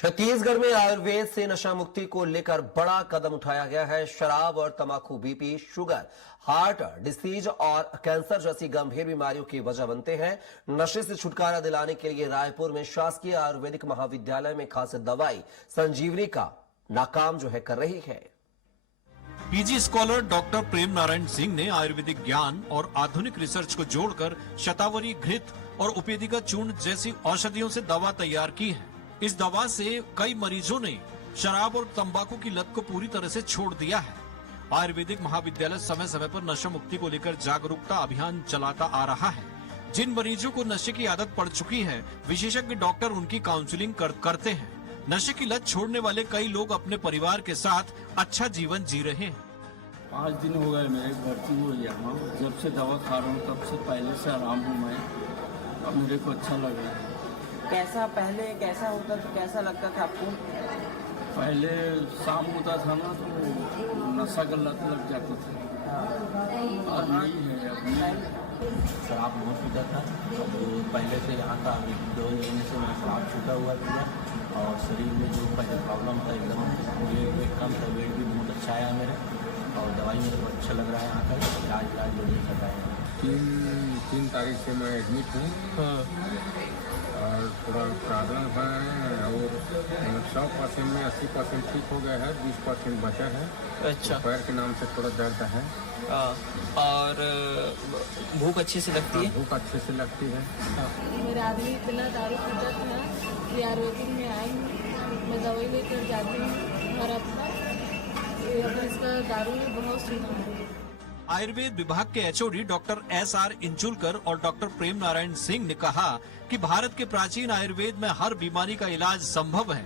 छत्तीसगढ़ में आयुर्वेद से नशा मुक्ति को लेकर बड़ा कदम उठाया गया है। शराब और तंबाकू बीपी, शुगर, हार्ट डिसीज और कैंसर जैसी गंभीर बीमारियों की वजह बनते हैं। नशे से छुटकारा दिलाने के लिए रायपुर में शासकीय आयुर्वेदिक महाविद्यालय में खास दवाई संजीवनी का नाकाम कर रही है। पीजी स्कॉलर डॉक्टर प्रेम नारायण सिंह ने आयुर्वेदिक ज्ञान और आधुनिक रिसर्च को जोड़कर शतावरी, घृत और उपेदिका चूर्ण जैसी औषधियों से दवा तैयार की है। इस दवा से कई मरीजों ने शराब और तंबाकू की लत को पूरी तरह से छोड़ दिया है। आयुर्वेदिक महाविद्यालय समय समय पर नशा मुक्ति को लेकर जागरूकता अभियान चलाता आ रहा है। जिन मरीजों को नशे की आदत पड़ चुकी है, विशेषज्ञ डॉक्टर उनकी काउंसलिंग करते हैं। नशे की लत छोड़ने वाले कई लोग अपने परिवार के साथ अच्छा जीवन जी रहे हैं। 5 दिन हो गए मेरे भर्ती हो यहाँ। जब से दवा खा रहा हूँ तब से पहले से आराम हूँ मैं। अब मेरे को अच्छा लग रहा है। पहले कैसा होता था, कैसा लगता था आपको? पहले शाम होता था ना तो नशा का लत लग जाता था। अब नहीं है। अब शराब बहुत पीता था। अब पहले से यहाँ का 2 महीने से मैं शराब छूटा हुआ था और शरीर में जो पहले प्रॉब्लम था एकदम वेट कम था, वेट भी बहुत अच्छा आया मेरे और दवाई मेरे को अच्छा लग रहा है। यहाँ का इलाज बढ़िया चल रहा है। 3 तारीख से मैं एडमिट हूँ और थोड़ा प्रॉब्लम है और 100% में 80% ठीक हो गया है, 20% बचा है। अच्छा। तो पैर के नाम से थोड़ा दर्द है। और भूख अच्छे से लगती है? भूख अच्छे से लगती है। मेरा आदमी इतना दारू पीता था कि आयुर्वेदिक में आई हूँ, मैं दवाई लेकर जाती हूँ और अब इसका दारू में बहुत सुना है। आयुर्वेद विभाग के एचओडी डॉक्टर SR इंचुलकर और डॉक्टर प्रेम नारायण सिंह ने कहा कि भारत के प्राचीन आयुर्वेद में हर बीमारी का इलाज संभव है।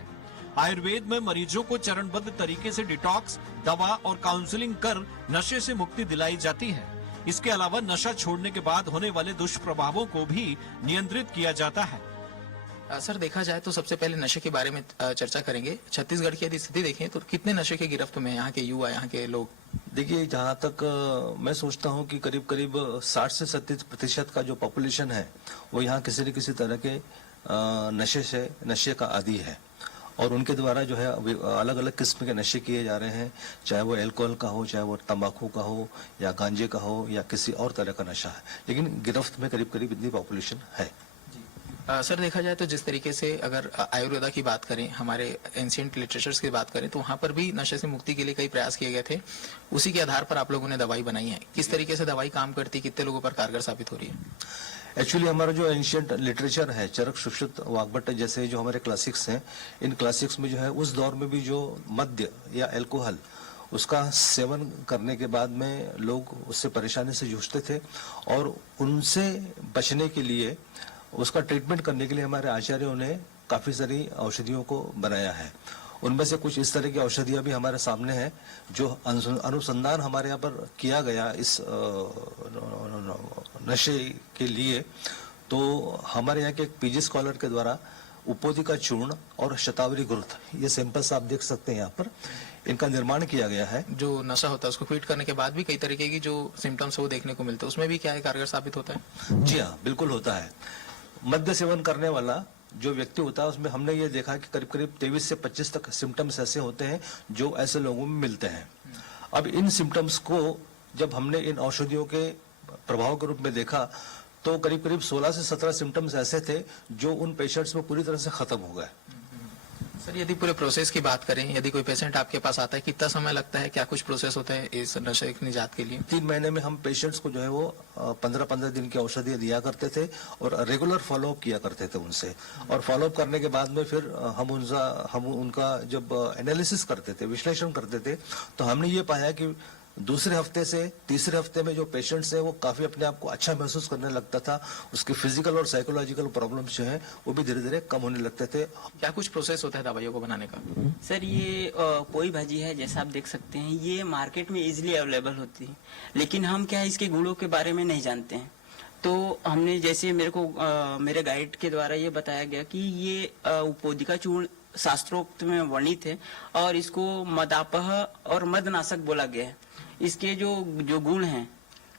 आयुर्वेद में मरीजों को चरणबद्ध तरीके से डिटॉक्स, दवा और काउंसलिंग कर नशे से मुक्ति दिलाई जाती है। इसके अलावा नशा छोड़ने के बाद होने वाले दुष्प्रभावों को भी नियंत्रित किया जाता है। सर, देखा जाए तो सबसे पहले नशे के बारे में चर्चा करेंगे। छत्तीसगढ़ की यदि स्थिति देखें तो कितने नशे के गिरफ्त में यहाँ के युवा, यहाँ के लोग? देखिए, जहाँ तक मैं सोचता हूँ कि करीब 60 से 70% का जो पॉपुलेशन है वो यहाँ किसी न किसी तरह के नशे का आदी है और उनके द्वारा अलग अलग किस्म के नशे किए जा रहे हैं, चाहे वो अल्कोहल का हो, चाहे वो तंबाकू का हो या गांजे का हो या किसी और तरह का नशा है, लेकिन गिरफ्त में करीब इतनी पॉपुलेशन है। सर, देखा जाए तो जिस तरीके से अगर आयुर्वेदा की बात करें, हमारे एंशिएंट लिटरेचर्स की बात करें तो वहाँ पर भी नशे से मुक्ति के लिए कई प्रयास किए गए थे। उसी के आधार पर आप लोगों ने दवाई बनाई है। किस तरीके से दवाई काम करती, कितने लोगों पर कारगर साबित हो रही है? एक्चुअली हमारा जो एंशिएंट लिटरेचर है, चरक, सुश्रुत, वाग्भट जैसे जो हमारे क्लासिक्स हैं, इन क्लासिक्स में उस दौर में भी जो मद्य या अल्कोहल उसका सेवन करने के बाद में लोग उससे परेशानी से जूझते थे और उनसे बचने के लिए, उसका ट्रीटमेंट करने के लिए हमारे आचार्यों ने काफी सारी औषधियों को बनाया है। उनमें से कुछ इस तरह की औषधियां भी हमारे सामने हैं जो अनुसंधान हमारे यहाँ पर किया गया इस नशे के लिए। तो हमारे यहाँ के एक पीजी स्कॉलर के द्वारा उपोदिका चूर्ण और शतावरी घृत, ये सैंपल्स आप देख सकते हैं यहाँ पर, इनका निर्माण किया गया है। जो नशा होता है उसको फीड करने के बाद भी कई तरीके की जो सिम्टम्स वो देखने को मिलते हैं, उसमें भी क्या है, कारगर साबित होता है? जी हाँ, बिल्कुल होता है। मद्य सेवन करने वाला जो व्यक्ति होता है उसमें हमने ये देखा कि करीब 23 से 25 तक सिम्टम्स ऐसे होते हैं जो ऐसे लोगों में मिलते हैं। अब इन सिम्टम्स को जब हमने इन औषधियों के प्रभाव के रूप में देखा तो करीब 16 से 17 सिम्टम्स ऐसे थे जो उन पेशेंट्स में पूरी तरह से खत्म हो गए। सर, यदि पूरे प्रोसेस की बात करें, यदि कोई पेशेंट आपके पास आता है, कितना समय लगता है, क्या कुछ प्रोसेस होता है इस नशे की निजात के लिए? 3 महीने में हम पेशेंट्स को 15-15 दिन की औषधियां दिया करते थे और रेगुलर फॉलोअप किया करते थे उनसे। और फॉलोअप करने के बाद में फिर हम उनका जब एनालिसिस करते थे, विश्लेषण करते थे, तो हमने ये पाया कि दूसरे हफ्ते से तीसरे हफ्ते में जो पेशेंट्स है वो काफी अपने आप को अच्छा महसूस करने लगता था। उसके फिजिकल और साइकोलॉजिकल प्रॉब्लम्स जो है वो भी धीरे धीरे कम होने लगते थे। क्या कुछ प्रोसेस होता है दवाइयों को बनाने का? सर, ये पोई भाजी है, जैसा आप देख सकते हैं, ये मार्केट में इजीली अवेलेबल होती है, लेकिन हम क्या है इसके गुणों के बारे में नहीं जानते हैं। तो हमने जैसे मेरे गाइड के द्वारा ये बताया गया कि ये उपोदिका चूर्ण शास्त्रोक्त में वर्णित है और इसको मदापह और मदनाशक बोला गया है। इसके जो गुण हैं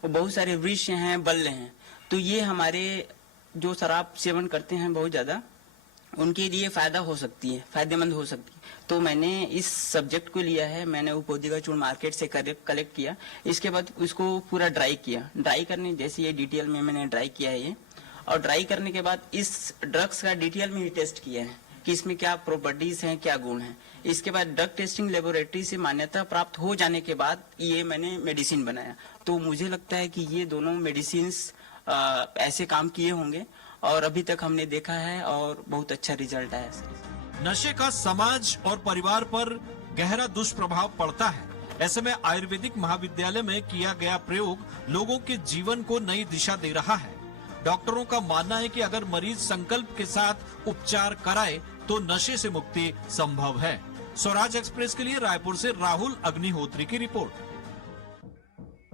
वो बहुत सारे वृक्ष हैं, बल्ले हैं, तो ये हमारे जो शराब सेवन करते हैं बहुत ज्यादा उनके लिए फायदेमंद हो सकती है। तो मैंने इस सब्जेक्ट को लिया है, मैंने उपयोगी का चूर्ण मार्केट से कलेक्ट किया, इसके बाद उसको पूरा ड्राई किया। ड्राई करने जैसे ये डिटेल में मैंने ड्राई किया है ये, और ड्राई करने के बाद इस ड्रग्स का डिटेल में ही टेस्ट किया है कि इसमें क्या प्रॉपर्टीज हैं, क्या गुण हैं। इसके बाद ड्रग टेस्टिंग लेबोरेटरी से मान्यता प्राप्त हो जाने के बाद ये मैंने मेडिसिन बनाया। तो मुझे लगता है कि ये दोनों मेडिसिन ऐसे काम किए होंगे और अभी तक हमने देखा है और बहुत अच्छा रिजल्ट आया सर। नशे का समाज और परिवार पर गहरा दुष्प्रभाव पड़ता है। ऐसे में आयुर्वेदिक महाविद्यालय में किया गया प्रयोग लोगों के जीवन को नई दिशा दे रहा है। डॉक्टरों का मानना है कि अगर मरीज संकल्प के साथ उपचार कराए तो नशे से मुक्ति संभव है। स्वराज एक्सप्रेस के लिए रायपुर से राहुल अग्निहोत्री की रिपोर्ट।